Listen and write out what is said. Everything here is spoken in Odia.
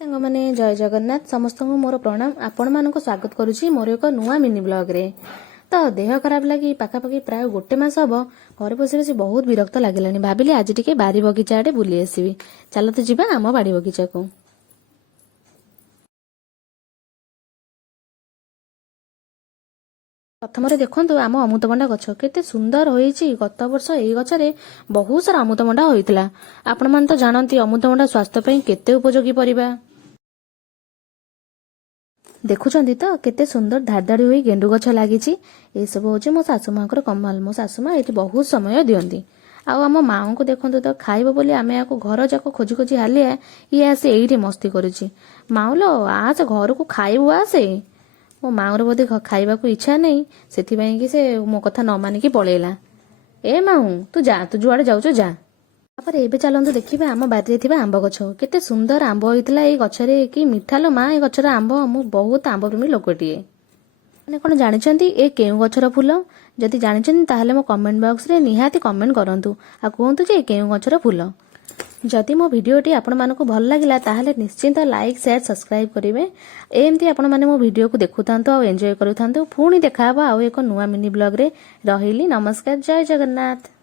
ସାଙ୍ଗମାନେ ଜୟ ଜଗନ୍ନାଥ ସମସ୍ତଙ୍କୁ ମୋର ପ୍ରଣାମ। ଆପଣମାନଙ୍କୁ ସ୍ୱାଗତ କରୁଛି ମୋର ଏକ ନୂଆ ମିନି ବ୍ଲଗରେ। ତ ଦେହ ଖରାପ ଲାଗି ପାଖାପାଖି ପ୍ରାୟ ଗୋଟେ ମାସ ହବ ଘରେ ବସି ବସି ବହୁତ ବିରକ୍ତ ଲାଗିଲାଣି। ଭାବିଲି ଆଜି ଟିକେ ବାରି ବଗିଚା ଆଡେ ବୁଲି ଆସିବି। ଚାଲ ତ ଯିବା ଆମ ବାଡ଼ି ବଗିଚାକୁ। ପ୍ରଥମରେ ଦେଖନ୍ତୁ ଆମ ଅମୃତଭଣ୍ଡା ଗଛ କେତେ ସୁନ୍ଦର ହୋଇଛି। ଗତ ବର୍ଷ ଏଇ ଗଛରେ ବହୁତ ସାରା ଅମୃତଭଣ୍ଡା ହୋଇଥିଲା। ଆପଣମାନେ ତ ଜାଣନ୍ତି ଅମୃତଭଣ୍ଡା ସ୍ୱାସ୍ଥ୍ୟ ପାଇଁ କେତେ ଉପଯୋଗୀ ପରିବା। ଦେଖୁଛନ୍ତି ତ କେତେ ସୁନ୍ଦର ଧାଡ଼ି ଧାଡ଼ି ହୋଇ ଗେଣ୍ଡୁ ଗଛ ଲାଗିଛି। ଏସବୁ ହେଉଛି ମୋ ଶାଶୁ ମାଙ୍କର କମାଲ। ମୋ ଶାଶୁ ମା ଏଠି ବହୁତ ସମୟ ଦିଅନ୍ତି। ଆଉ ଆମ ମାଆଙ୍କୁ ଦେଖନ୍ତୁ ତ, ଖାଇବ ବୋଲି ଆମେ ୟାକୁ ଘର ଯାକ ଖୋଜି ଖୋଜି ହାଲିଆ, ଇଏ ଆସି ଏଇଠି ମସ୍ତି କରୁଛି। ମାଉଲ ଆସେ ଘରକୁ ଖାଇବୁ ଆସେ। ମୋ ମାଉର ବୋଧେ ଖାଇବାକୁ ଇଚ୍ଛା ନାହିଁ, ସେଥିପାଇଁ କି ସେ ମୋ କଥା ନ ମାନିକି ପଳେଇଲା। ଏ ମାଉ ତୁ ଯା, ତୁ ଯୁଆଡେ ଯାଉଛୁ ଯା। ତାପରେ ଏବେ ଚାଲନ୍ତୁ ଦେଖିବା ଆମ ବାରିରେ ଥିବା ଆମ୍ବ ଗଛ। କେତେ ସୁନ୍ଦର ଆମ୍ବ ହେଇଥିଲା ଏଇ ଗଛରେ। କି ମିଠା ଲୋ ମା ଏ ଗଛର ଆମ୍ବ। ମୁଁ ବହୁତ ଆମ୍ବ ପ୍ରେମୀ ଲୋକଟିଏ। ମାନେ କଣ ଜାଣିଛନ୍ତି ଏ କେଉଁ ଗଛର ଫୁଲ? ଯଦି ଜାଣିଛନ୍ତି ତାହେଲେ ମୋ କମେଣ୍ଟ ବକ୍ସରେ ନିହାତି କମେଣ୍ଟ କରନ୍ତୁ ଆଉ କୁହନ୍ତୁ ଯେ କେଉଁ ଗଛର ଫୁଲ। ଯଦି ମୋ ଭିଡ଼ିଓଟି ଆପଣମାନଙ୍କୁ ଭଲ ଲାଗିଲା ତାହେଲେ ନିଶ୍ଚିନ୍ତ ଲାଇକ୍ ସେୟାର ସବସ୍କ୍ରାଇବ୍ କରିବେ। ଏମିତି ଆପଣମାନେ ମୋ ଭିଡ଼ିଓକୁ ଦେଖୁଥାନ୍ତୁ ଆଉ ଏନ୍ଜୟ କରୁଥାନ୍ତୁ। ପୁଣି ଦେଖାହେବ ଆଉ ଏକ ନୂଆ ମିନି ବ୍ଲଗରେ। ରହିଲି, ନମସ୍କାର, ଜୟ ଜଗନ୍ନାଥ।